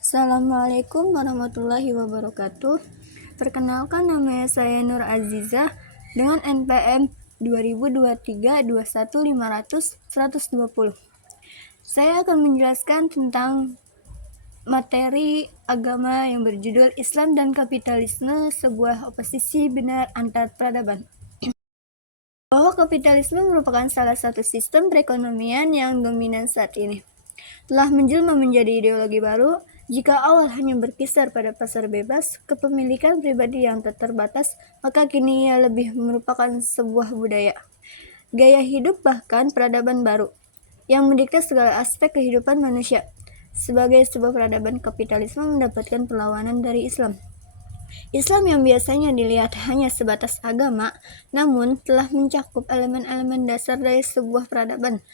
Assalamualaikum warahmatullahi wabarakatuh. Perkenalkan, nama saya Nur Azizah dengan NPM 2023-21500-120. Saya akan menjelaskan tentang materi agama yang berjudul Islam dan Kapitalisme, sebuah oposisi benar antar peradaban. Bahwa kapitalisme merupakan salah satu sistem perekonomian yang dominan saat ini. Telah menjelma menjadi ideologi baru. Jika awal hanya berkisar pada pasar bebas, kepemilikan pribadi yang tak terbatas, maka kini ia lebih merupakan sebuah budaya, gaya hidup, bahkan peradaban baru yang mendikte segala aspek kehidupan manusia. Sebagai sebuah peradaban, kapitalisme mendapatkan perlawanan dari Islam. Islam yang biasanya dilihat hanya sebatas agama, namun telah mencakup elemen-elemen dasar dari sebuah peradaban.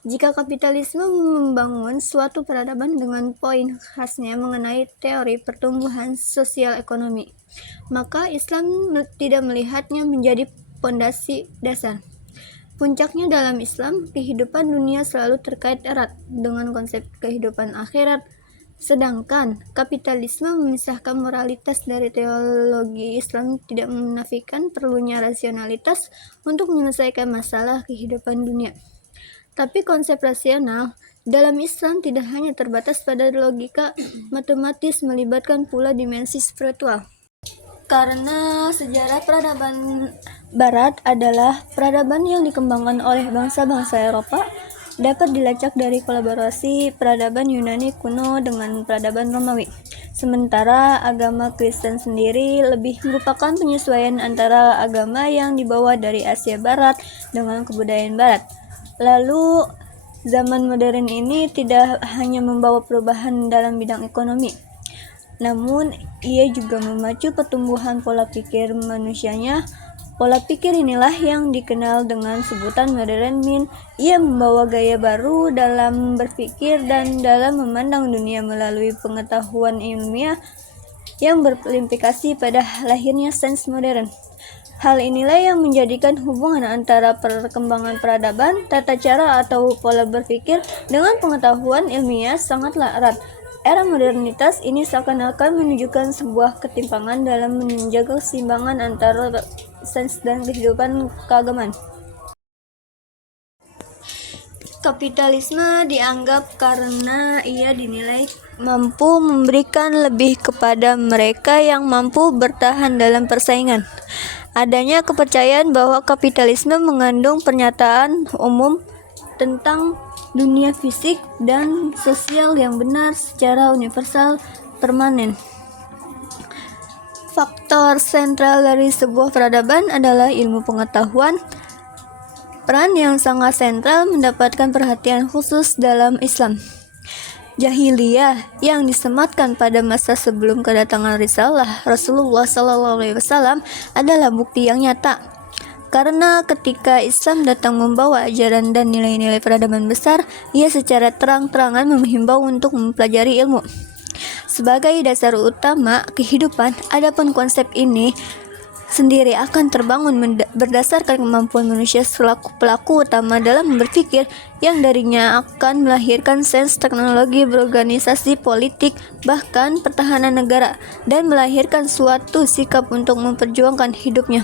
Jika kapitalisme membangun suatu peradaban dengan poin khasnya mengenai teori pertumbuhan sosial ekonomi, maka Islam tidak melihatnya menjadi pondasi dasar. Puncaknya dalam Islam, kehidupan dunia selalu terkait erat dengan konsep kehidupan akhirat, sedangkan kapitalisme memisahkan moralitas dari teologi. Islam tidak menafikan perlunya rasionalitas untuk menyelesaikan masalah kehidupan dunia. Tapi konsep rasional dalam Islam tidak hanya terbatas pada logika matematis, melibatkan pula dimensi spiritual. Karena sejarah peradaban Barat adalah peradaban yang dikembangkan oleh bangsa-bangsa Eropa, dapat dilacak dari kolaborasi peradaban Yunani kuno dengan peradaban Romawi. Sementara agama Kristen sendiri lebih merupakan penyesuaian antara agama yang dibawa dari Asia Barat dengan kebudayaan Barat. Lalu, zaman modern ini tidak hanya membawa perubahan dalam bidang ekonomi, namun ia juga memacu pertumbuhan pola pikir manusianya. Pola pikir inilah yang dikenal dengan sebutan modernisme. Ia membawa gaya baru dalam berpikir dan dalam memandang dunia melalui pengetahuan ilmiah yang berimplikasi pada lahirnya sains modern. Hal inilah yang menjadikan hubungan antara perkembangan peradaban, tata cara atau pola berpikir dengan pengetahuan ilmiah sangatlah erat. Era modernitas ini seakan-akan menunjukkan sebuah ketimpangan dalam menjaga keseimbangan antara sains dan kehidupan keagamaan. Kapitalisme dianggap karena ia dinilai mampu memberikan lebih kepada mereka yang mampu bertahan dalam persaingan. Adanya kepercayaan bahwa kapitalisme mengandung pernyataan umum tentang dunia fisik dan sosial yang benar secara universal permanen. Faktor sentral dari sebuah peradaban adalah ilmu pengetahuan. Peran yang sangat sentral mendapatkan perhatian khusus dalam Islam. Jahiliyah yang disematkan pada masa sebelum kedatangan risalah Rasulullah SAW adalah bukti yang nyata. Karena ketika Islam datang membawa ajaran dan nilai-nilai peradaban besar, ia secara terang-terangan menghimbau untuk mempelajari ilmu sebagai dasar utama kehidupan. Adapun konsep ini sendiri akan terbangun berdasarkan kemampuan manusia selaku pelaku utama dalam berpikir, yang darinya akan melahirkan sains, teknologi, berorganisasi, politik, bahkan pertahanan negara, dan melahirkan suatu sikap untuk memperjuangkan hidupnya.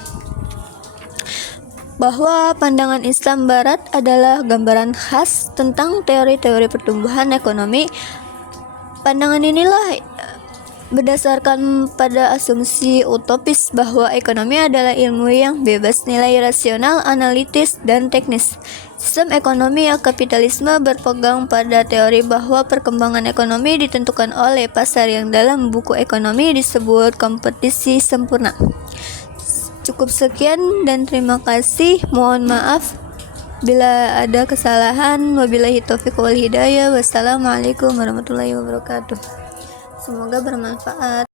Bahwa pandangan Islam Barat adalah gambaran khas tentang teori-teori pertumbuhan ekonomi. Pandangan inilah berdasarkan pada asumsi utopis bahwa ekonomi adalah ilmu yang bebas nilai rasional, analitis, dan teknis. Sistem ekonomi kapitalisme berpegang pada teori bahwa perkembangan ekonomi ditentukan oleh pasar yang dalam buku ekonomi disebut kompetisi sempurna. Cukup sekian dan terima kasih. Mohon maaf bila ada kesalahan. Wabillahi taufiq wal hidayah. Wassalamualaikum warahmatullahi wabarakatuh. Semoga bermanfaat.